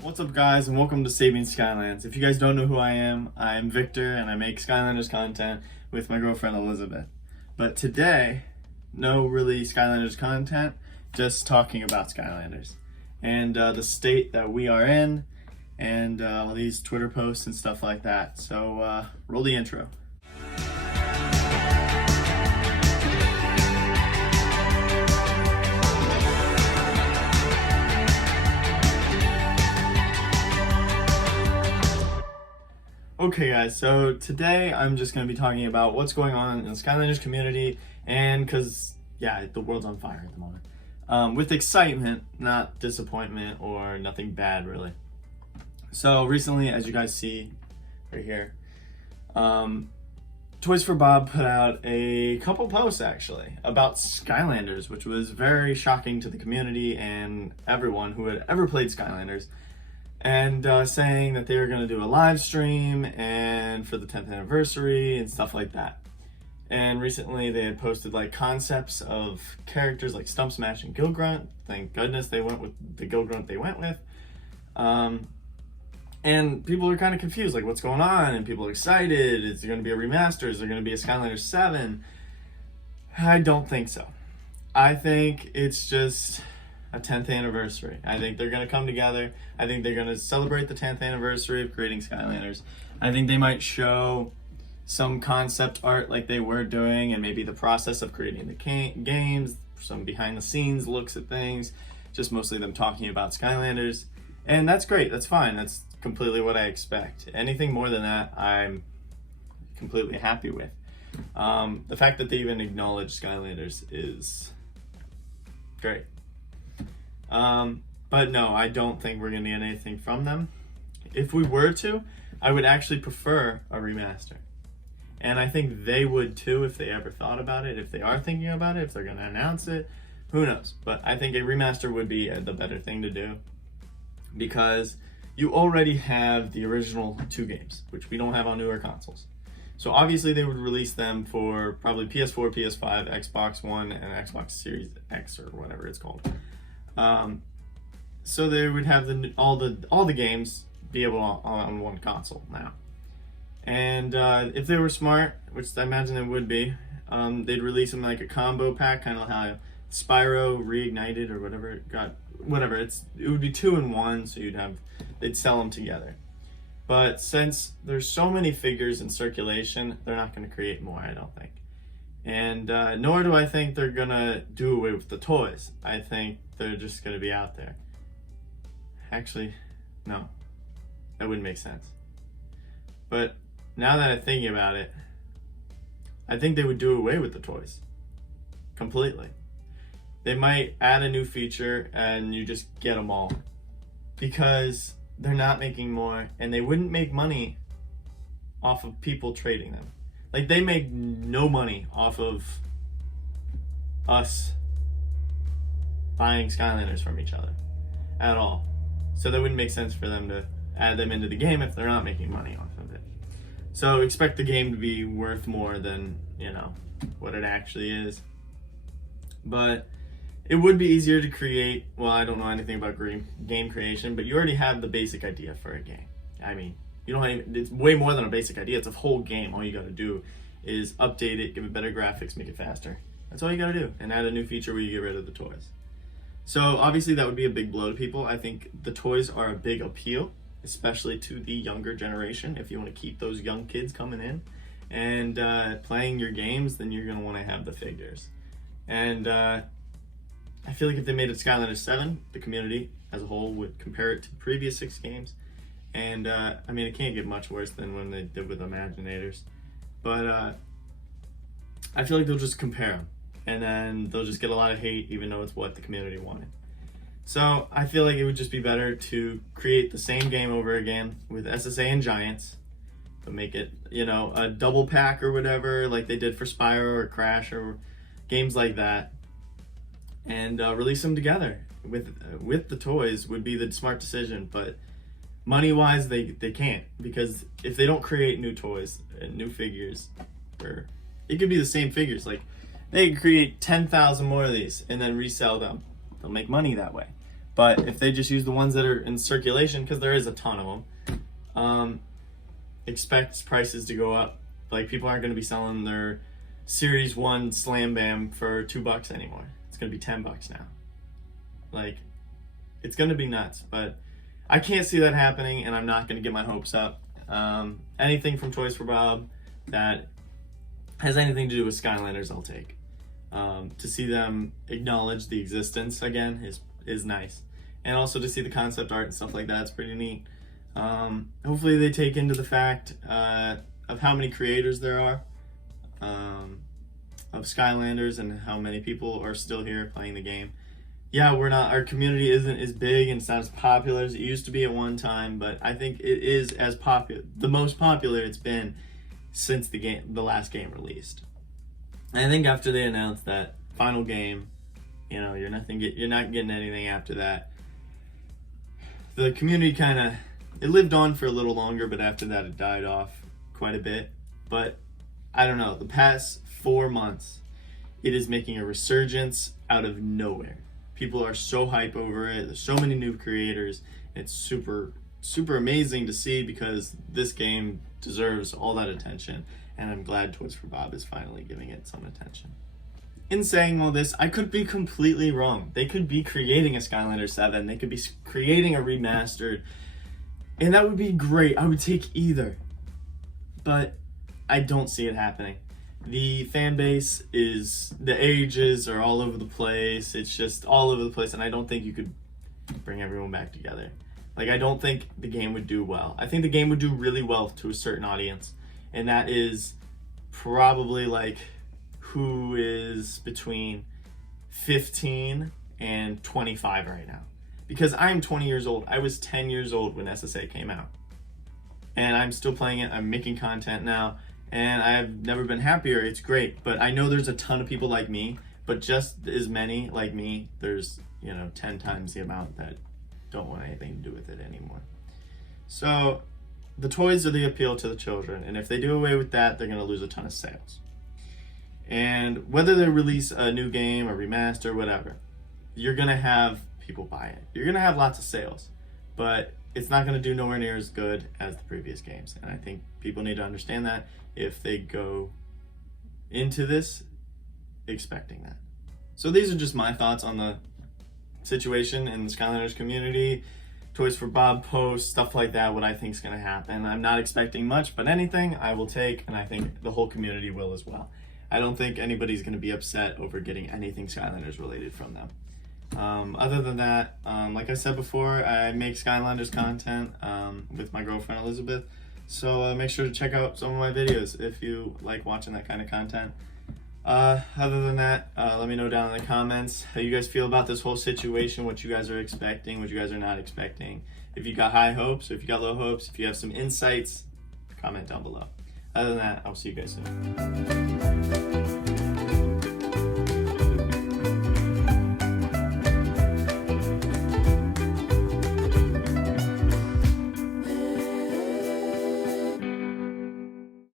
What's up guys, and welcome to Saving Skylands. If you guys don't know who I am, I'm Victor and I make Skylanders content with my girlfriend Elizabeth. But today, no really Skylanders content, just talking about Skylanders and the state that we are in and all these Twitter posts and stuff like that. So roll the intro. Okay guys, so today I'm just going to be talking about what's going on in the Skylanders community, and because, yeah, the world's on fire at the moment. With excitement, not disappointment or nothing bad really. So recently, as you guys see right here, Toys for Bob put out a couple posts actually about Skylanders, which was very shocking to the community and everyone who had ever played Skylanders. And saying that they were going to do a live stream and for the 10th anniversary and stuff like that. And recently they had posted like concepts of characters like Stump Smash and Gill Grunt. Thank goodness they went with the Gill Grunt they went with. And people are kind of confused, like what's going on, and people are excited. Is there going to be a remaster? Is there going to be a Skylanders 7? I don't think so. I think it's just a 10th anniversary. I think they're going to come together. I think they're going to celebrate the 10th anniversary of creating Skylanders. I think they might show some concept art like they were doing, and maybe the process of creating the games, some behind the scenes looks at things, just mostly them talking about Skylanders. And that's great, that's fine, that's completely what I expect. Anything more than that, I'm completely happy with. The fact that they even acknowledge Skylanders is great. But no, I don't think we're going to get anything from them. If we were to, I would actually prefer a remaster. And I think they would too if they ever thought about it, if they are thinking about it, if they're going to announce it, who knows. But I think a remaster would be the better thing to do, because you already have the original 2 games, which we don't have on newer consoles. So obviously they would release them for probably PS4, PS5, Xbox One, and Xbox Series X or whatever it's called. So they would have all the games be able on one console now. And if they were smart, which I imagine they would be, they'd release them like a combo pack, kind of how Spyro Reignited or whatever it got. Whatever, it would be 2 in 1, so they'd sell them together. But since there's so many figures in circulation, they're not going to create more, I don't think. And nor do I think they're going to do away with the toys. I think they're just going to be out there. Actually, no. That wouldn't make sense. But now that I'm thinking about it, I think they would do away with the toys. Completely. They might add a new feature and you just get them all. Because they're not making more, and they wouldn't make money off of people trading them. Like, they make no money off of us buying Skylanders from each other at all. So that wouldn't make sense for them to add them into the game if they're not making money off of it. So expect the game to be worth more than, you know, what it actually is. But it would be easier to create, well, I don't know anything about game creation, but you already have the basic idea for a game. I mean, you don't have, it's way more than a basic idea. It's a whole game. All you got to do is update it, give it better graphics, make it faster. That's all you got to do, and add a new feature where you get rid of the toys. So obviously that would be a big blow to people. I think the toys are a big appeal, especially to the younger generation. If you want to keep those young kids coming in and playing your games, then you're going to want to have the figures. And I feel like if they made it Skylanders 7, the community as a whole would compare it to the previous 6 games. And I mean, it can't get much worse than when they did with Imaginators. But I feel like they'll just compare them, and then they'll just get a lot of hate even though it's what the community wanted. So I feel like it would just be better to create the same game over again with SSA and Giants, but make it, you know, a double pack or whatever like they did for Spyro or Crash or games like that, and release them together with the toys would be the smart decision. But money-wise, they can't, because if they don't create new toys and new figures, or it could be the same figures, like they could create 10,000 more of these and then resell them. They'll make money that way. But if they just use the ones that are in circulation, because there is a ton of them, expect prices to go up. Like, people aren't going to be selling their Series 1 Slam Bam for $2 anymore. It's going to be $10 now. Like, it's going to be nuts, but I can't see that happening, and I'm not going to get my hopes up. Anything from Toys for Bob that has anything to do with Skylanders, I'll take. To see them acknowledge the existence again is nice. And also to see the concept art and stuff like that, it's pretty neat. Hopefully they take into the fact of how many creators there are of Skylanders and how many people are still here playing the game. Yeah, our community isn't as big and it's not as popular as it used to be at one time, but I think it is as popular, the most popular it's been since the last game released. And I think after they announced that final game, you know, you're not getting anything after that. The community it lived on for a little longer, but after that it died off quite a bit. But I don't know, the past 4 months, it is making a resurgence out of nowhere. People are so hype over it. There's so many new creators. It's super, super amazing to see because this game deserves all that attention. And I'm glad Toys for Bob is finally giving it some attention. In saying all this, I could be completely wrong. They could be creating a Skylander 7. They could be creating a remastered. And that would be great. I would take either. But I don't see it happening. The fan base the ages are all over the place. It's just all over the place, and I don't think you could bring everyone back together. Like, I don't think the game would do well. I think the game would do really well to a certain audience, and that is probably like who is between 15 and 25 right now. Because I'm 20 years old. I was 10 years old when SSA came out. And I'm still playing it. I'm making content now. And I've never been happier. It's great. But I know there's a ton of people like me. But just as many like me, there's, 10 times the amount that don't want anything to do with it anymore. So the toys are the appeal to the children. And if they do away with that, they're going to lose a ton of sales. And whether they release a new game, a remaster, whatever, you're going to have people buy it. You're going to have lots of sales. But it's not going to do nowhere near as good as the previous games. And I think people need to understand that if they go into this expecting that. So these are just my thoughts on the situation in the Skylanders community, Toys for Bob posts, stuff like that, what I think is going to happen. I'm not expecting much, but anything I will take, and I think the whole community will as well. I don't think anybody's going to be upset over getting anything Skylanders related from them. Other than that, like I said before, I make Skylanders content with my girlfriend Elizabeth, so make sure to check out some of my videos if you like watching that kind of content. Other than that, let me know down in the comments how you guys feel about this whole situation, what you guys are expecting, what you guys are not expecting. If you got high hopes, or if you got low hopes, if you have some insights, comment down below. Other than that, I'll see you guys soon.